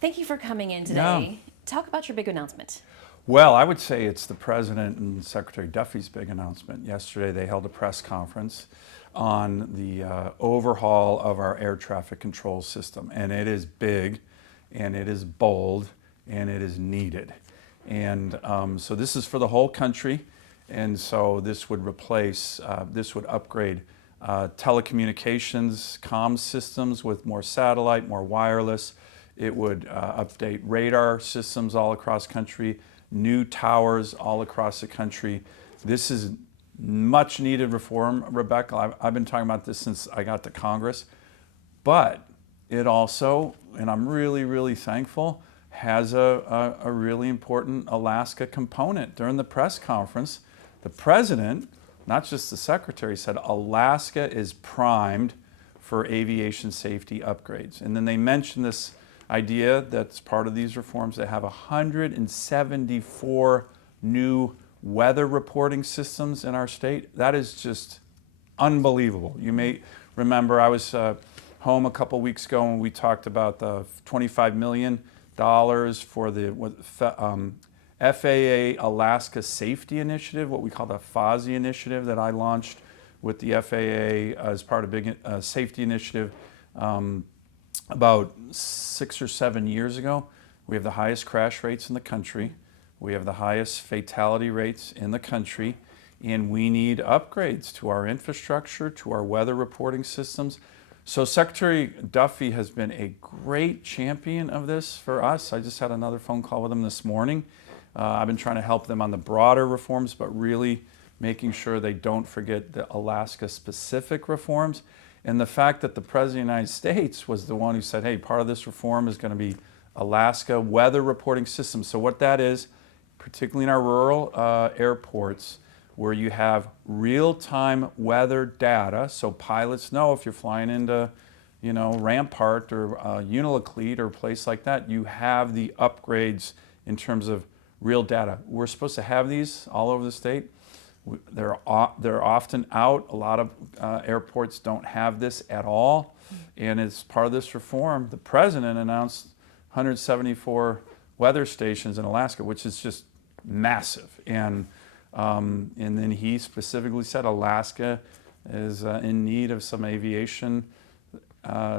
Thank you for coming in Yeah. today. Talk about your big announcement. Well, I would say it's the President and Secretary Duffy's big announcement. Yesterday they held a press conference on the overhaul of our air traffic control system. And it is big, and it is bold, and it is needed. And so this is for the whole country. And so this would replace, this would upgrade telecommunications, comms systems with more satellite, more wireless. It would update radar systems all across country, new towers all across the country. This is much needed reform, Rebecca. I've been talking about this since I got to Congress, but it also, and I'm really, really thankful, has a really important Alaska component. During the press conference, the President, not just the Secretary, said Alaska is primed for aviation safety upgrades. And then they mentioned this idea that's part of these reforms. They have 174 new weather reporting systems in our state. That is just unbelievable. You may remember I was home a couple weeks ago when we talked about the $25 million for the FAA Alaska Safety Initiative, what we call the FAA initiative that I launched with the FAA as part of a big safety initiative about 6 or 7 years ago. We have the highest crash rates in the country. We have the highest fatality rates in the country, and we need upgrades to our infrastructure, to our weather reporting systems. So Secretary Duffy has been a great champion of this for us. I just had another phone call with him this morning. I've been trying to help them on the broader reforms, but really making sure they don't forget the Alaska-specific reforms. And the fact that the President of the United States was the one who said, hey, part of this reform is going to be Alaska weather reporting system. So what that is, particularly in our rural airports, where you have real-time weather data, so pilots know if you're flying into, Rampart or Unalakleet or a place like that, you have the upgrades in terms of real data. We're supposed to have these all over the state. They're often out. A lot of airports don't have this at all. And as part of this reform, the President announced 174 weather stations in Alaska, which is just massive. And then he specifically said Alaska is in need of some aviation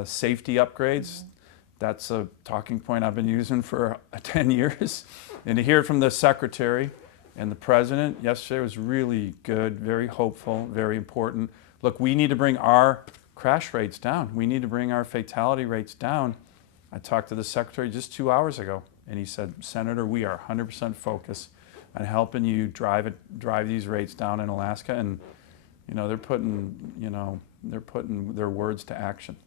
safety upgrades. That's a talking point I've been using for 10 years. And to hear it from the Secretary and the President yesterday was really good, very hopeful, very important. Look, we need to bring our crash rates down. We need to bring our fatality rates down. I talked to the Secretary just 2 hours ago, and he said, Senator, we are 100% focused on helping you drive these rates down in Alaska. And they're putting their words to action.